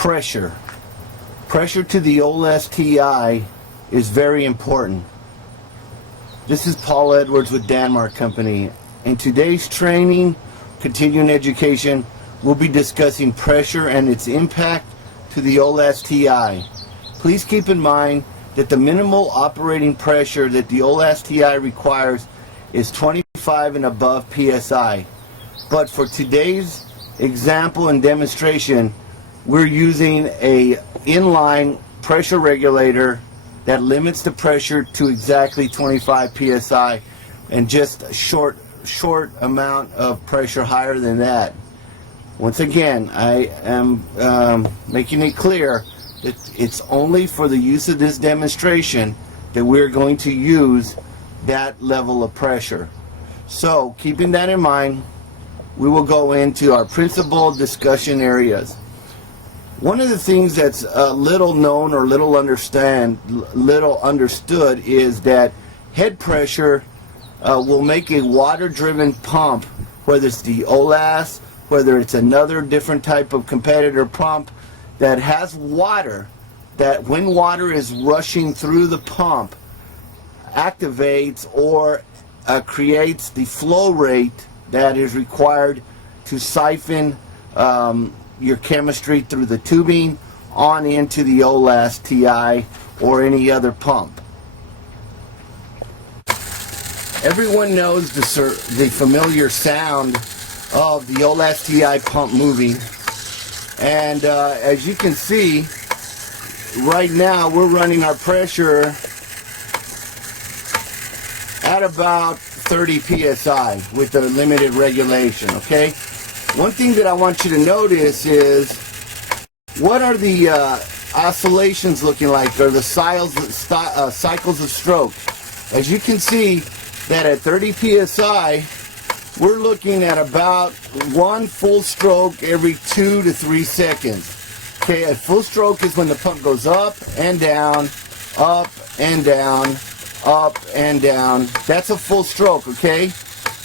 Pressure. Pressure to the Olas Ti is very important. This is Paul Edwards with Denmark Company. In today's training, continuing education, we'll be discussing pressure and its impact to the Olas Ti. Please keep in mind that the minimal operating pressure that the Olas Ti requires is 25 and above psi. But for today's example and demonstration, we're using a inline pressure regulator that limits the pressure to exactly 25 psi and just a short amount of pressure higher than that. Once again, I am making it clear that it's only for the use of this demonstration that we're going to use that level of pressure. So, keeping that in mind, we will go into our principal discussion areas. One of the things that's little known or little understood is that head pressure will make a water-driven pump, whether it's the Olas, whether it's another different type of competitor pump that has water, that when water is rushing through the pump, activates or creates the flow rate that is required to siphon your chemistry through the tubing on into the Olas Ti or any other pump. Everyone knows the familiar sound of the Olas Ti pump moving, and as you can see right now, we're running our pressure at about 30 psi with the limited regulation. Okay, one thing that I want you to notice is, what are the oscillations looking like, or the cycles of stroke? As you can see that at 30 psi, we're looking at about one full stroke every 2 to 3 seconds. Okay, a full stroke is when the pump goes up and down, up and down, up and down. That's a full stroke, okay?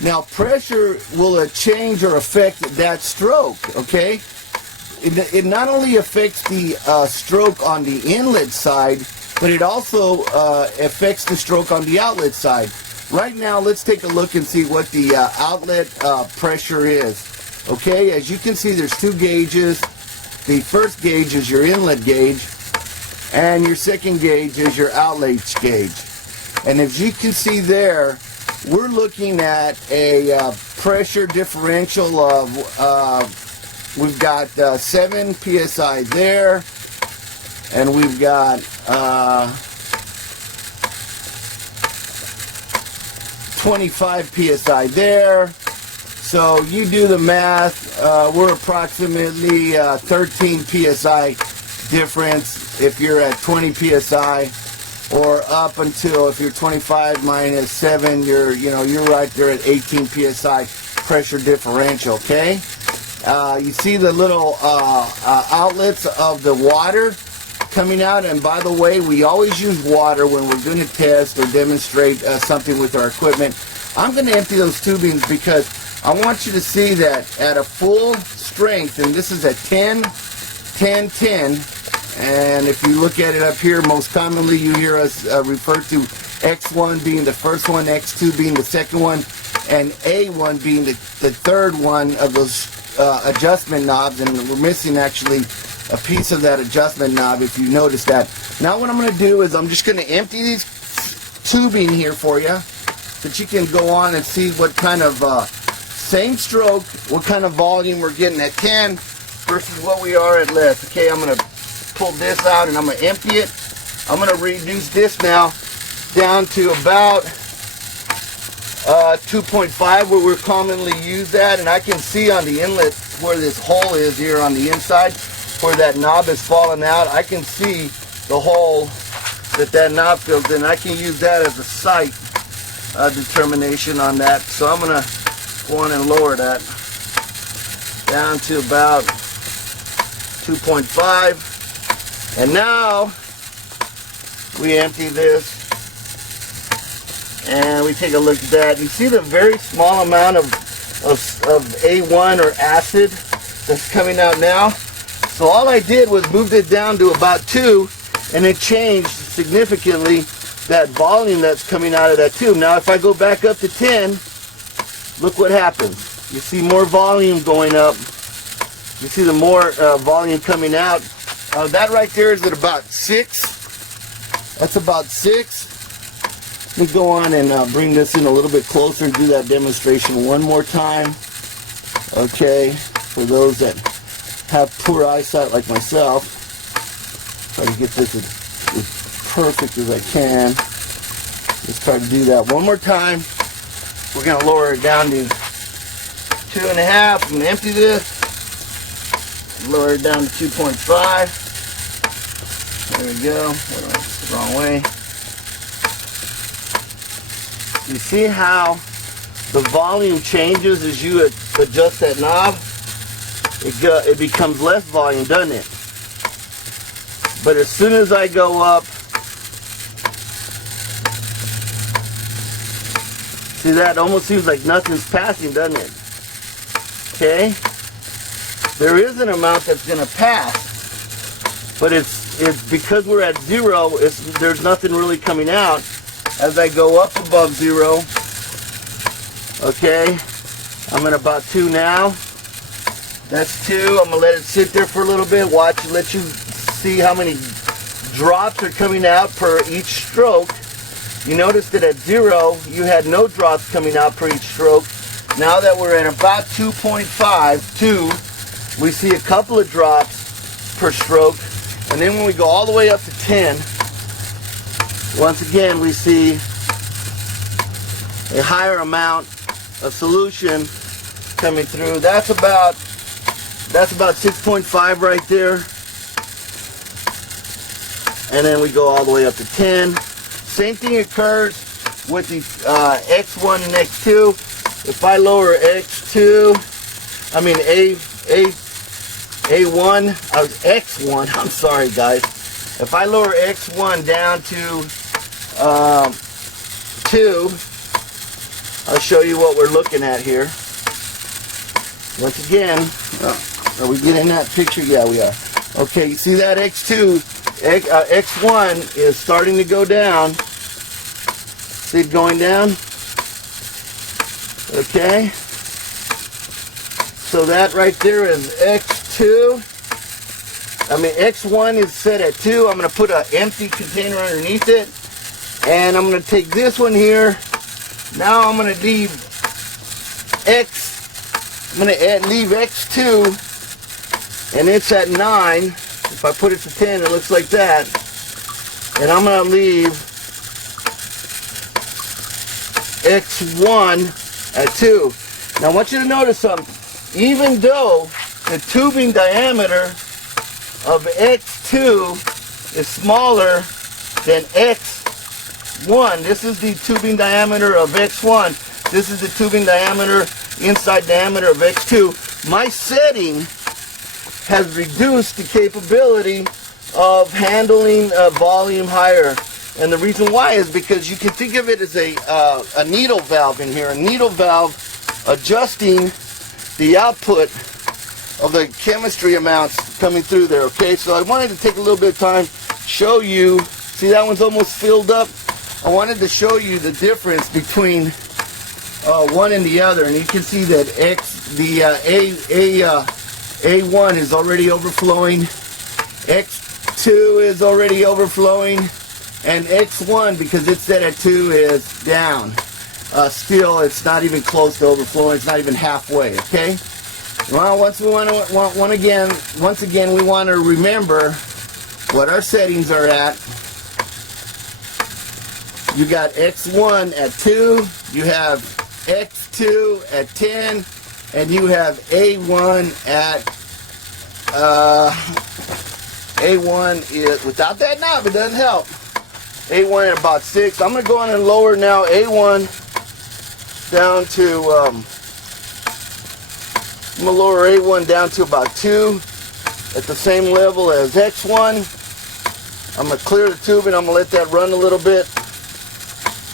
Now, pressure will change or affect that stroke, okay? It not only affects the stroke on the inlet side, but it also affects the stroke on the outlet side. Right now, let's take a look and see what the outlet pressure is. Okay, as you can see, there's two gauges. The first gauge is your inlet gauge, and your second gauge is your outlet gauge. And as you can see there, we're looking at a pressure differential of, we've got 7 psi there, and we've got 25 psi there. So you do the math, we're approximately 13 psi difference if you're at 20 psi, or up until, if you're 25 minus 7, you're right there at 18 psi pressure differential. Okay, you see the little outlets of the water coming out, and by the way, we always use water when we're going to test or demonstrate something with our equipment. I'm going to empty those tubings because I want you to see that at a full strength, and this is at 10, 10, 10, and if you look at it up here, most commonly you hear us refer to X1 being the first one, X2 being the second one, and A1 being the third one of those adjustment knobs, and we're missing actually a piece of that adjustment knob, if you notice that. Now what I'm going to do is I'm just going to empty these tubing here for you, that you can go on and see what kind of same stroke, what kind of volume we're getting at 10 versus what we are at less. Okay, I'm going to pull this out and I'm going to empty it. I'm going to reduce this now down to about 2.5, where we're commonly use that, and I can see on the inlet where this hole is here on the inside, where that knob is falling out. I can see the hole that knob fills in. I can use that as a sight determination on that. So I'm going to go on and lower that down to about 2.5. And now we empty this and we take a look at that. You see the very small amount of A1 or acid that's coming out now. So all I did was moved it down to about 2, and it changed significantly that volume that's coming out of that tube. Now if I go back up to 10, look what happens. You see more volume going up. You see the more volume coming out. That right there is at about 6. That's about 6. Let me go on and bring this in a little bit closer and do that demonstration one more time. Okay, for those that have poor eyesight like myself, try to get this as perfect as I can. Let's try to do that one more time. We're going to lower it down to 2.5. I'm going to empty this. Lower it down to 2.5. There we go. That's the wrong way. You see how the volume changes as you adjust that knob? It becomes less volume, doesn't it? But as soon as I go up, see, that almost seems like nothing's passing, doesn't it? Okay? There is an amount that's going to pass, but it's because we're at 0, there's nothing really coming out. As I go up above 0, okay, I'm at about 2 now. That's 2. I'm going to let it sit there for a little bit. Watch, let you see how many drops are coming out per each stroke. You noticed that at 0, you had no drops coming out per each stroke. Now that we're at about 2.5, 2, we see a couple of drops per stroke. And then when we go all the way up to 10, once again we see a higher amount of solution coming through. That's about 6.5 right there. And then we go all the way up to 10. Same thing occurs with the X1 and X2. If I lower X1, I'm sorry guys. If I lower X1 down to 2, I'll show you what we're looking at here. Once again, are we getting that picture? Yeah, we are. Okay, you see that X1 is starting to go down. See it going down? Okay. So that right there is X2. X1 is set at 2. I'm going to put an empty container underneath it. And I'm going to take this one here. Now I'm going to leave leave X2. And it's at 9. If I put it to 10, it looks like that. And I'm going to leave X1 at 2. Now I want you to notice something. Even though the tubing diameter of X2 is smaller than X1, this is the tubing diameter of X1, this is the tubing diameter, inside diameter of X2, my setting has reduced the capability of handling volume higher. And the reason why is because you can think of it as a needle valve in here, a needle valve adjusting the output of the chemistry amounts coming through there. Okay, so I wanted to take a little bit of time, show you, see that one's almost filled up. I wanted to show you the difference between one and the other, and you can see that A1 is already overflowing, X2 is already overflowing, and X1, because it's set at 2, is down. Still, it's not even close to overflowing. It's not even halfway. Okay. Well, once again, we want to remember what our settings are at. You got X1 at 2. You have X2 at 10, and you have A1 at A1 is without that knob. It doesn't help. A1 at about 6. I'm going to go on and lower now A1 down to, I'm going to lower A1 down to about 2 at the same level as X1. I'm going to clear the tube and I'm going to let that run a little bit.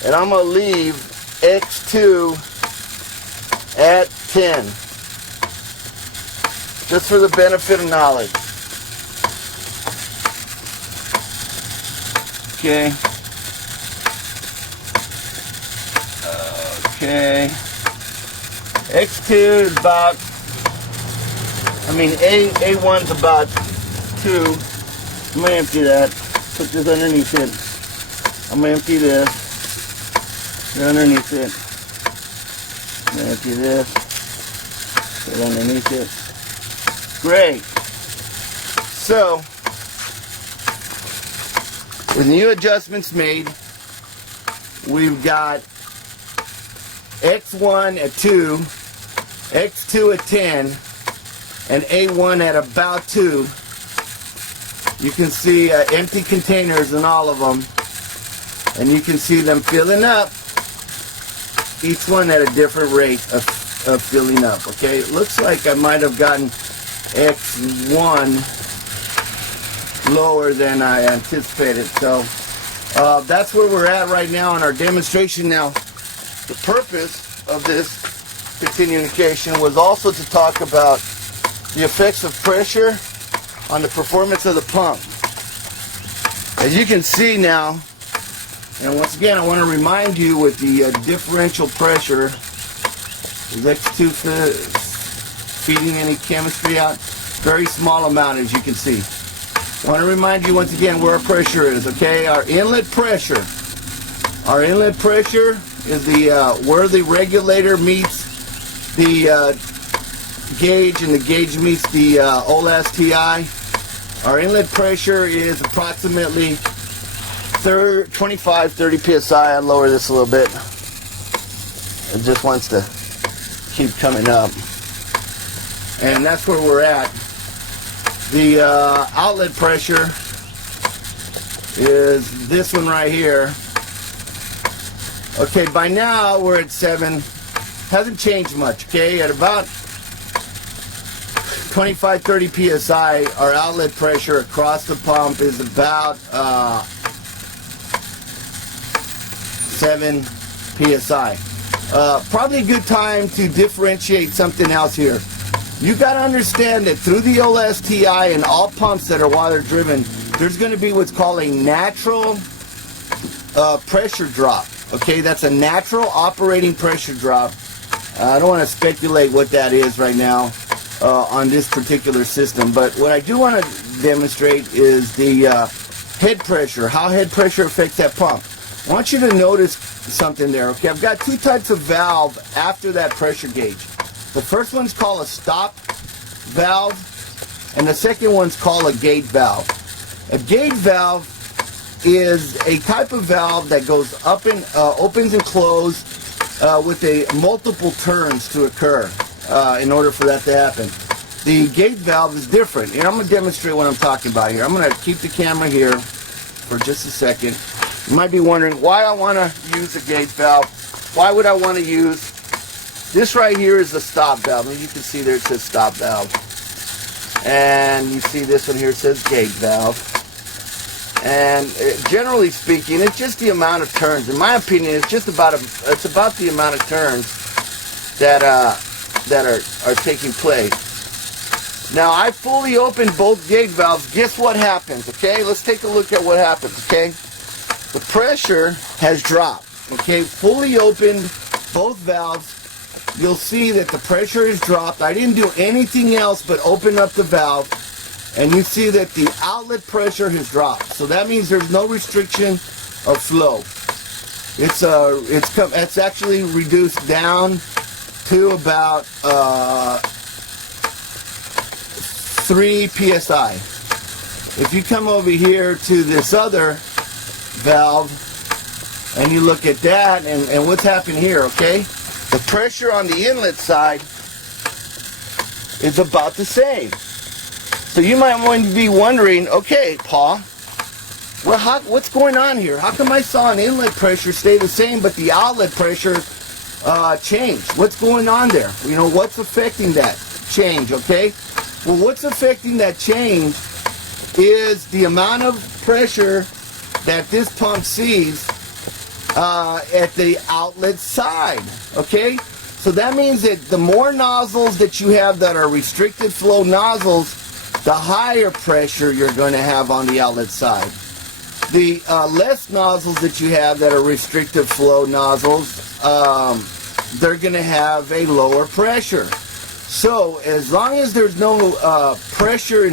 And I'm going to leave X2 at 10. Just for the benefit of knowledge. Okay. Okay. X2 is about, A1's about 2. I'm gonna empty that. Put this underneath it. I'm gonna empty this. Put it underneath it. I'm gonna empty this. Put it underneath it. Great. So, with new adjustments made, we've got X1 at 2, X2 at 10, and A1 at about 2. You can see empty containers in all of them, and you can see them filling up, each one at a different rate of filling up. Okay, it looks like I might have gotten X1 lower than I anticipated. So that's where we're at right now in our demonstration. Now, the purpose of this continuation was also to talk about the effects of pressure on the performance of the pump. As you can see now, and once again I want to remind you, with the differential pressure, is X2 feeding any chemistry out? Very small amount, as you can see. I want to remind you once again where our pressure is, okay? Our inlet pressure. Our inlet pressure is where the regulator meets the gauge, and the gauge meets the Olas Ti. Our inlet pressure is approximately 25-30 psi. I'll lower this a little bit. It just wants to keep coming up. And that's where we're at. The outlet pressure is this one right here. Okay, by now we're at 7. Hasn't changed much, okay? At about 25-30 psi, our outlet pressure across the pump is about 7 psi. Probably a good time to differentiate something else here. You got to understand that through the Olas Ti and all pumps that are water driven, there's going to be what's called a natural pressure drop. Okay, that's a natural operating pressure drop. I don't want to speculate what that is right now on this particular system, but what I do want to demonstrate is the head pressure, how head pressure affects that pump. I want you to notice something there. Okay, I've got two types of valve after that pressure gauge. The first one's called a stop valve, and the second one's called a gate valve. A gate valve is a type of valve that goes up and opens and closes with multiple turns to occur in order for that to happen. The gate valve is different, and I'm going to demonstrate what I'm talking about here. I'm going to keep the camera here for just a second. You might be wondering why I want to use a gate valve. Why would I want to use this right here? Is the stop valve, and you can see there it says stop valve, and you see this one here, it says gate valve. And generally speaking, it's just the amount of turns. In my opinion, it's just about the amount of turns that are taking place. Now, I fully opened both gate valves. Guess what happens? Okay, let's take a look at what happens. Okay, the pressure has dropped. Okay, fully opened both valves. You'll see that the pressure is dropped. I didn't do anything else but open up the valve, and you see that the outlet pressure has dropped. So that means there's no restriction of flow. It's actually reduced down to about 3 psi. If you come over here to this other valve and you look at that, and what's happened here, okay? The pressure on the inlet side is about the same. So you might want to be wondering, okay, Paul, well, what's going on here? How come I saw an inlet pressure stay the same, but the outlet pressure changed? What's going on there? You know, what's affecting that change, okay? Well, what's affecting that change is the amount of pressure that this pump sees at the outlet side, okay? So that means that the more nozzles that you have that are restricted flow nozzles, the higher pressure you're going to have on the outlet side. The less nozzles that you have that are restrictive flow nozzles, they're going to have a lower pressure. So as long as there's no pressure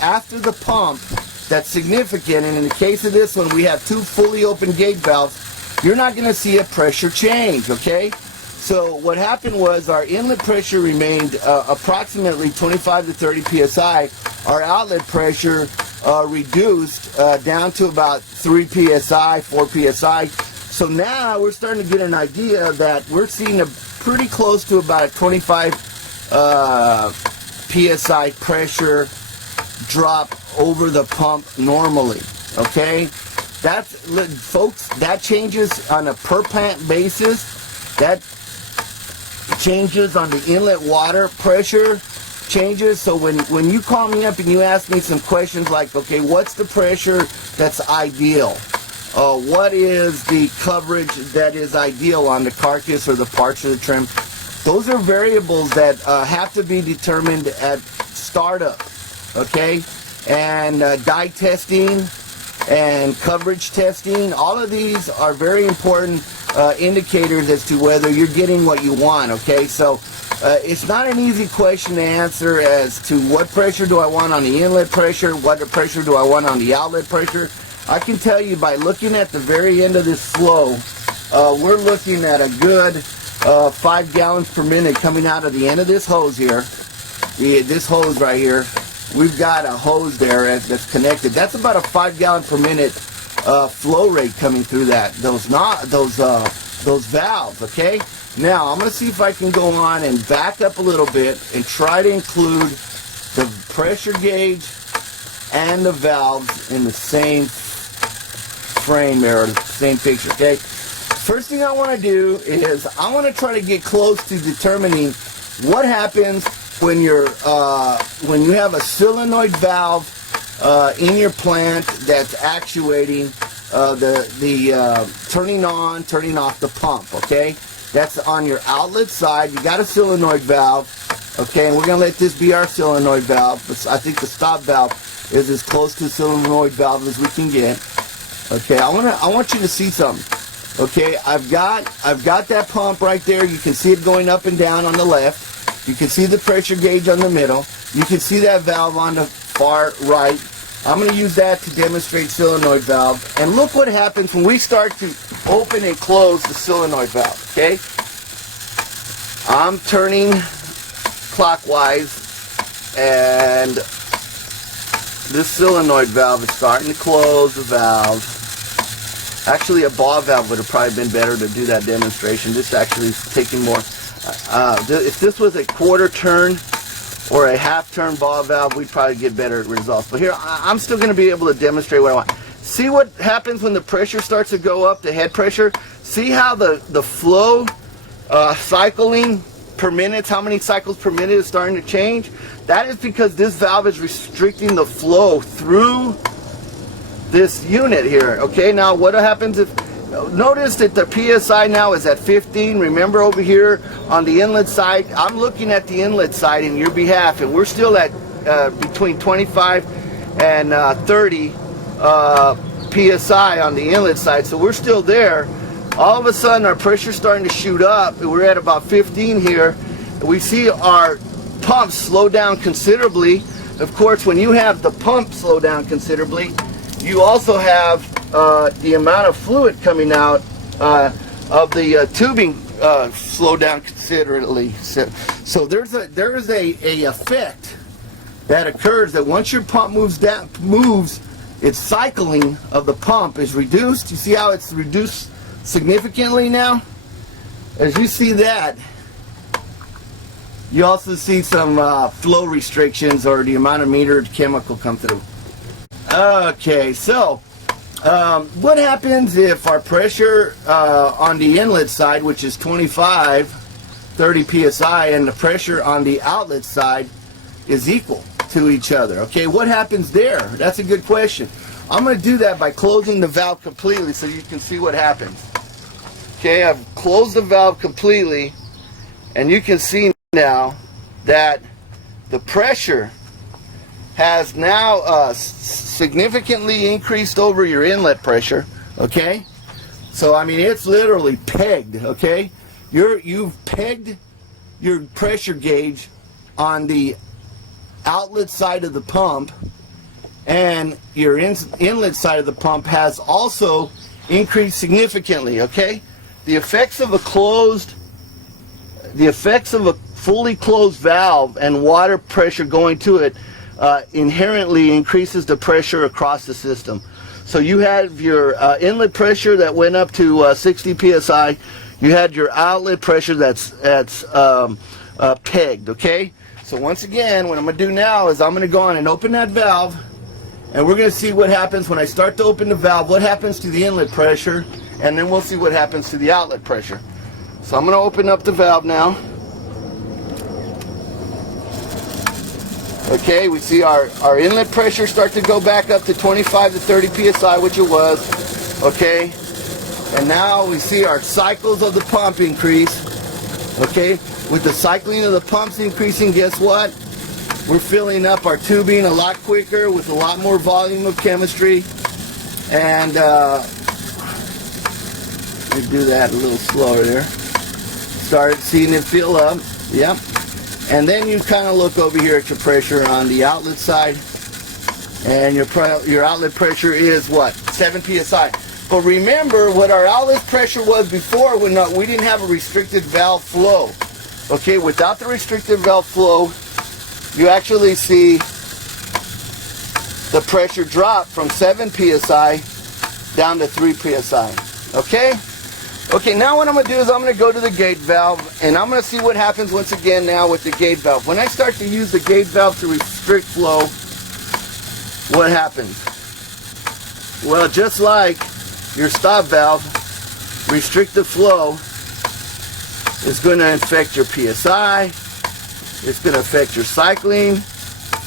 after the pump that's significant, and in the case of this one we have two fully open gate valves, you're not going to see a pressure change, okay? So what happened was our inlet pressure remained approximately 25 to 30 psi. Our outlet pressure reduced down to about 3 psi, 4 psi. So now we're starting to get an idea that we're seeing a pretty close to about a 25 psi pressure drop over the pump normally. Okay, that's, folks, that changes on a per plant basis. That changes on the inlet water pressure changes. So when you call me up and you ask me some questions like, okay, what's the pressure that's ideal? What is the coverage that is ideal on the carcass or the parts of the trim? Those are variables that have to be determined at startup, okay? And dye testing and coverage testing, all of these are very important indicators as to whether you're getting what you want, okay? So it's not an easy question to answer as to what pressure do I want on the inlet pressure, what pressure do I want on the outlet pressure. I can tell you by looking at the very end of this flow, we're looking at a good 5 gallons per minute coming out of the end of this hose here. This hose right here, we've got a hose there that's connected. That's about a 5 gallon per minute flow rate coming through that. Those valves, okay? Now I'm going to see if I can go on and back up a little bit and try to include the pressure gauge and the valves in the same frame there, or the same picture, okay? First thing I want to do is I want to try to get close to determining what happens when you have a solenoid valve in your plant that's actuating the turning on, turning off the pump, okay? That's on your outlet side. You got a solenoid valve, okay, and we're going to let this be our solenoid valve. But I think the stop valve is as close to solenoid valve as we can get. Okay, I want you to see something. Okay, I've got that pump right there. You can see it going up and down on the left. You can see the pressure gauge on the middle. You can see that valve on the far right. I'm going to use that to demonstrate solenoid valve. And look what happens when we start to open and close the solenoid valve, okay? I'm turning clockwise, and this solenoid valve is starting to close the valve. Actually, a ball valve would have probably been better to do that demonstration. This actually is taking more. If this was a quarter turn or a half turn ball valve, we'd probably get better results. But here, I'm still going to be able to demonstrate what I want. See what happens when the pressure starts to go up, the head pressure? See how the flow cycling per minute, how many cycles per minute is starting to change? That is because this valve is restricting the flow through this unit here. Okay, now what happens if, notice that the PSI now is at 15. Remember over here on the inlet side, I'm looking at the inlet side in your behalf, and we're still at between 25 and 30 PSI on the inlet side, so we're still there. All of a sudden our pressure's starting to shoot up. We're at about 15 here. We see our pump slow down considerably. Of course, when you have the pump slow down considerably, you also have the amount of fluid coming out of the tubing slow down considerably. So there is a effect that occurs that once your pump moves, its cycling of the pump is reduced. You see how it's reduced significantly now? As you see that, you also see some flow restrictions, or the amount of metered chemical come through. Okay, so what happens if our pressure on the inlet side, which is 25, 30 psi, and the pressure on the outlet side is equal to each other? Okay, what happens there? That's a good question. I'm going to do that by closing the valve completely so you can see what happens. Okay, I've closed the valve completely, and you can see now that the pressure has now significantly increased over your inlet pressure, okay? So I mean, it's literally pegged, okay? You've pegged your pressure gauge on the outlet side of the pump, and your inlet side of the pump has also increased significantly, okay? The effects of a fully closed valve and water pressure going to it inherently increases the pressure across the system. So you have your inlet pressure that went up to 60 psi. You had your outlet pressure that's pegged, okay? So once again, what I'm going to do now is I'm going to go on and open that valve, and we're going to see what happens when I start to open the valve, what happens to the inlet pressure, and then we'll see what happens to the outlet pressure. So I'm going to open up the valve now. Okay, we see our inlet pressure start to go back up to 25 to 30 psi, which it was. Okay, and now we see our cycles of the pump increase. Okay, with the cycling of the pumps increasing, guess what? We're filling up our tubing a lot quicker with a lot more volume of chemistry. And let me do that a little slower there. Start seeing it fill up. Yep. And then you kind of look over here at your pressure on the outlet side, and your outlet pressure is what? 7 psi. But remember what our outlet pressure was before when we didn't have a restricted valve flow. Okay, without the restricted valve flow, you actually see the pressure drop from 7 psi down to 3 psi. Okay? Okay, now what I'm going to do is I'm going to go to the gate valve, and I'm going to see what happens once again now with the gate valve. When I start to use the gate valve to restrict flow, what happens? Well, just like your stop valve, restrictive flow is going to affect your PSI, it's going to affect your cycling.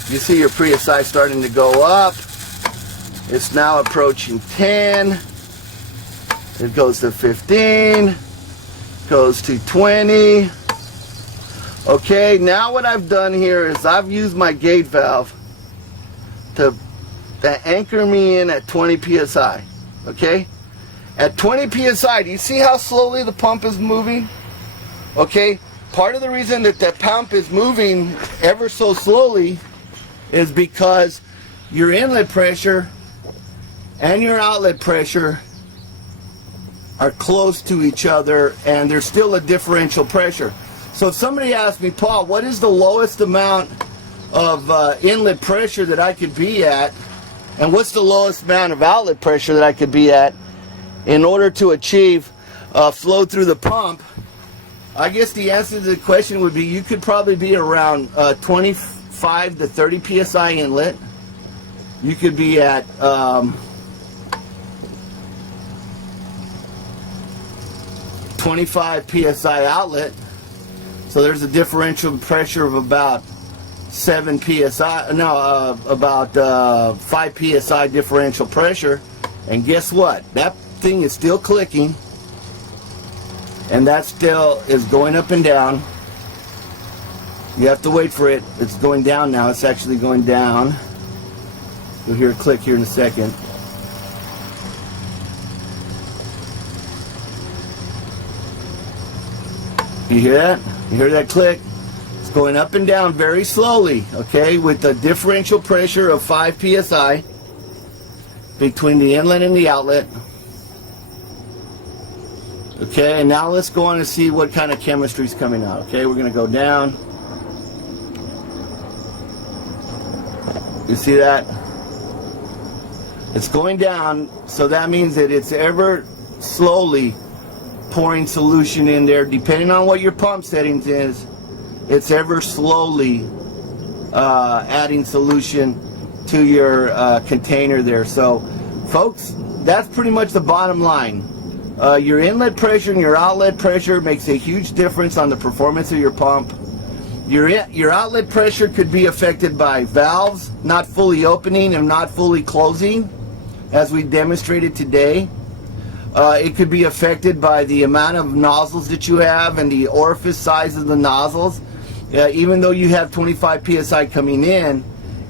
You see your PSI starting to go up. It's now approaching 10. It goes to 15, goes to 20. Okay, now what I've done here is I've used my gate valve to anchor me in at 20 psi. Okay, at 20 psi, do you see how slowly the pump is moving? Okay, part of the reason that the pump is moving ever so slowly is because your inlet pressure and your outlet pressure are close to each other, and there's still a differential pressure. So if somebody asks me, Paul, what is the lowest amount of inlet pressure that I could be at, and what's the lowest amount of outlet pressure that I could be at in order to achieve flow through the pump, I guess the answer to the question would be you could probably be around 25 to 30 psi inlet. You could be at 25 psi outlet, so there's a differential pressure of about 7 psi, no, about 5 psi differential pressure. And guess what? That thing is still clicking, and that still is going up and down. You have to wait for it. It's going down now. It's actually going down. You'll hear a click here in a second. You hear that? You hear that click? It's going up and down very slowly, okay, with a differential pressure of 5 psi between the inlet and the outlet. Okay, and now let's go on and see what kind of chemistry is coming out. Okay, we're going to go down. You see that? It's going down, so that means that it's ever slowly pouring solution in there. Depending on what your pump settings is, it's ever slowly adding solution to your container there. So folks, that's pretty much the bottom line. Your inlet pressure and your outlet pressure makes a huge difference on the performance of your pump. Your outlet pressure could be affected by valves not fully opening and not fully closing, as we demonstrated today. It could be affected by the amount of nozzles that you have and the orifice size of the nozzles. Even though you have 25 psi coming in,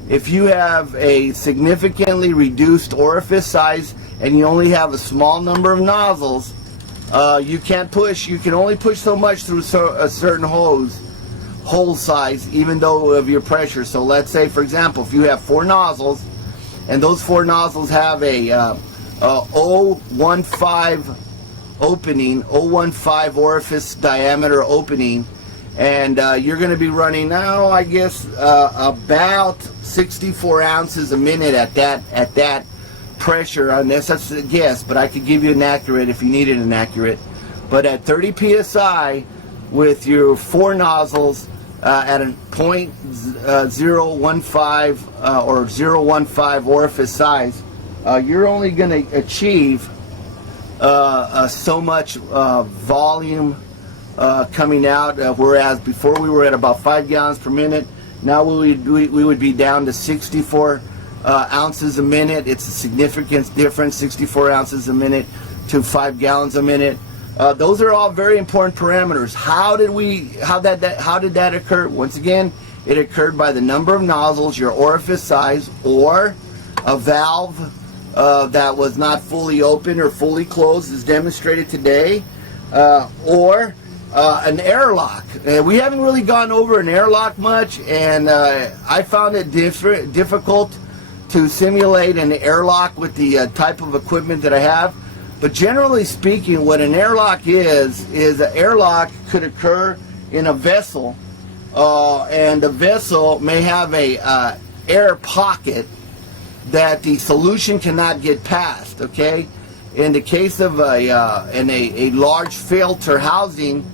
if you have a significantly reduced orifice size and you only have a small number of nozzles, you can't push. You can only push so much through a certain hole size, even though of your pressure. So let's say, for example, if you have 4 nozzles, and those 4 nozzles have a 0.15 opening, 0.15 orifice diameter opening, and you're going to be running now, I guess, about 64 ounces a minute at that pressure. On this, that's a guess, but I could give you an accurate if you needed an accurate. But at 30 psi with your 4 nozzles at a 0.015 or 0.15 orifice size, you're only going to achieve so much volume coming out, whereas before we were at about 5 gallons per minute. Now we would be down to 64 ounces a minute. It's a significant difference, 64 ounces a minute to 5 gallons a minute. Those are all very important parameters. How did that occur? Once again, it occurred by the number of nozzles, your orifice size, or a valve that was not fully open or fully closed, as demonstrated today, or an airlock. We haven't really gone over an airlock much, and I found it difficult to simulate an airlock with the type of equipment that I have. But generally speaking, what an airlock is an airlock could occur in a vessel, and the vessel may have a air pocket that the solution cannot get past. Okay, in the case of a large filter housing,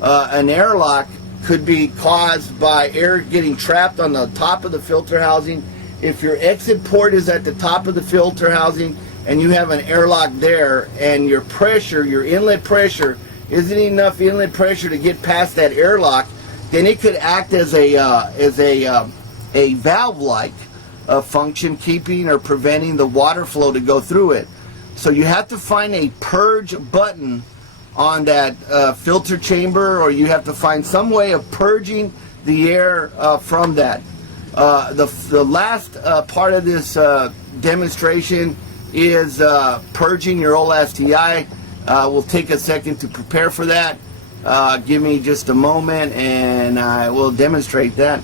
an airlock could be caused by air getting trapped on the top of the filter housing. If your exit port is at the top of the filter housing and you have an airlock there, and your pressure, your inlet pressure, isn't enough inlet pressure to get past that airlock, then it could act as a valve-like function, keeping or preventing the water flow to go through it. So you have to find a purge button on that filter chamber, or you have to find some way of purging the air from that. The last part of this demonstration is purging your Olas Ti. We'll take a second to prepare for that. Give me just a moment and I will demonstrate that.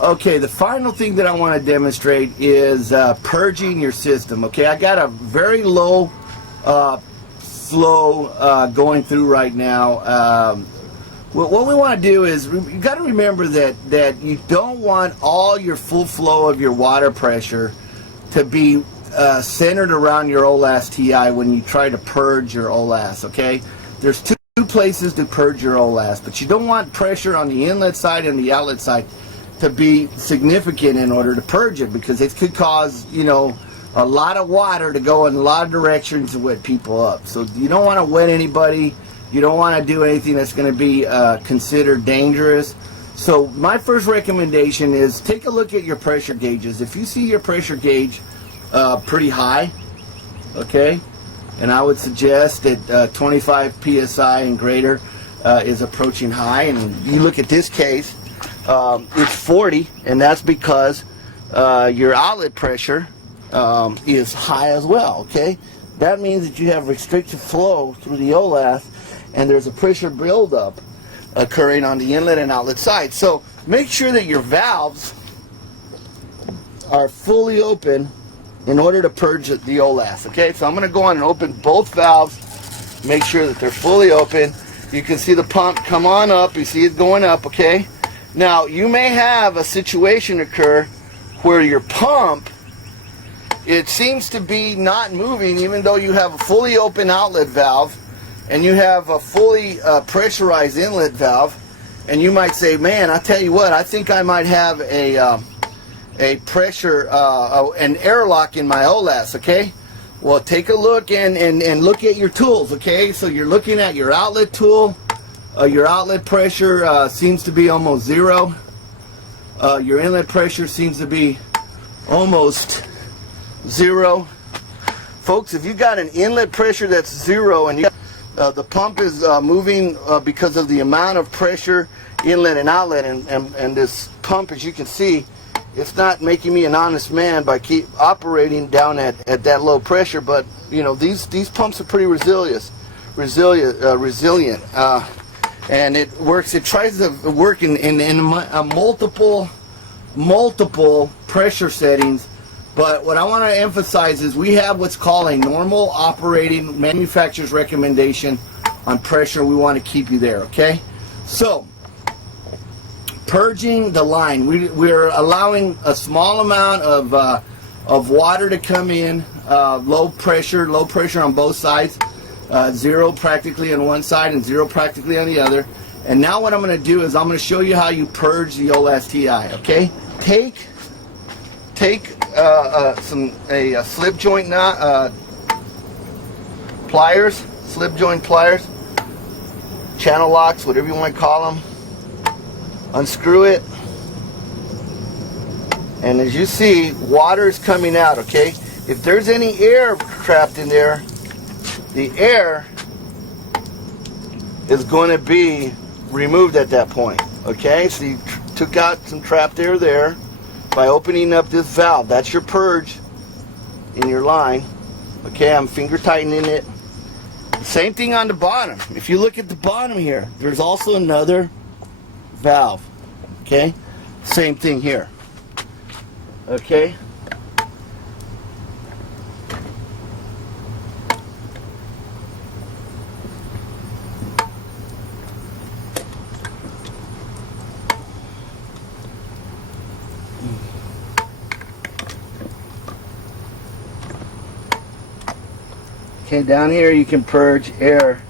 Okay, the final thing that I want to demonstrate is purging your system. Okay, I got a very low flow going through right now. What we want to do is, you got to remember that you don't want all your full flow of your water pressure to be centered around your Olas Ti when you try to purge your Olas. Okay, there's two places to purge your Olas, but you don't want pressure on the inlet side and the outlet side to be significant in order to purge it, because it could cause, you know, a lot of water to go in a lot of directions and wet people up. So you don't want to wet anybody. You don't want to do anything that's going to be considered dangerous. So my first recommendation is take a look at your pressure gauges. If you see your pressure gauge pretty high, okay, and I would suggest that 25 psi and greater is approaching high, and you look at this case, it's 40, and that's because your outlet pressure is high as well. Okay, that means that you have restricted flow through the Olas, and there's a pressure buildup occurring on the inlet and outlet side. So make sure that your valves are fully open in order to purge the Olas. Okay, so I'm going to go on and open both valves, make sure that they're fully open. You can see the pump come on up, you see it going up. Okay, now you may have a situation occur where your pump, it seems to be not moving even though you have a fully open outlet valve and you have a fully pressurized inlet valve, and you might say, man, I tell you what, I think I might have a pressure, an airlock in my Olas. Okay, well, take a look and look at your tools. Okay, so you're looking at your outlet tool. Your outlet pressure seems to be almost zero. Your inlet pressure seems to be almost zero. Folks, if you got an inlet pressure that's zero and you got the pump is moving because of the amount of pressure inlet and outlet, and this pump, as you can see, it's not making me an honest man by keep operating down at that low pressure. But you know, these pumps are pretty resilient, and it works. It tries to work in multiple pressure settings. But what I want to emphasize is we have what's called a normal operating manufacturer's recommendation on pressure. We want to keep you there, okay? So, purging the line. We're allowing a small amount of water to come in, low pressure on both sides, zero practically on one side and zero practically on the other. And now what I'm going to do is I'm going to show you how you purge the Olas Ti, okay? Take a slip joint pliers, slip joint pliers, channel locks, whatever you want to call them. Unscrew it, and as you see, water is coming out, okay? If there's any air trapped in there, the air is going to be removed at that point, okay? So you took out some trapped air there by opening up this valve. That's your purge in your line, okay? I'm finger tightening it. Same thing on the bottom. If you look at the bottom here, there's also another valve, okay? Same thing here, okay? Okay, down here you can purge air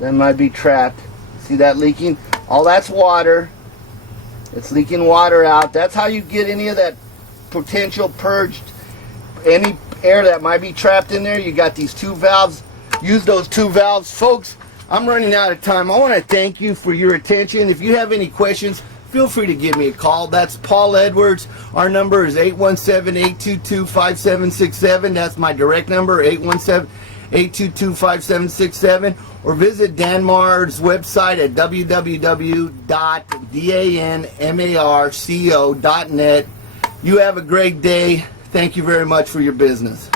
that might be trapped. See that leaking? All that's water. It's leaking water out. That's how you get any of that potential purged. Any air that might be trapped in there, you got these two valves. Use those two valves. Folks, I'm running out of time. I want to thank you for your attention. If you have any questions, feel free to give me a call. That's Paul Edwards. Our number is 817-822-5767. That's my direct number, 817-822-5767. Or visit Danmar's website at www.danmarco.net. You have a great day. Thank you very much for your business.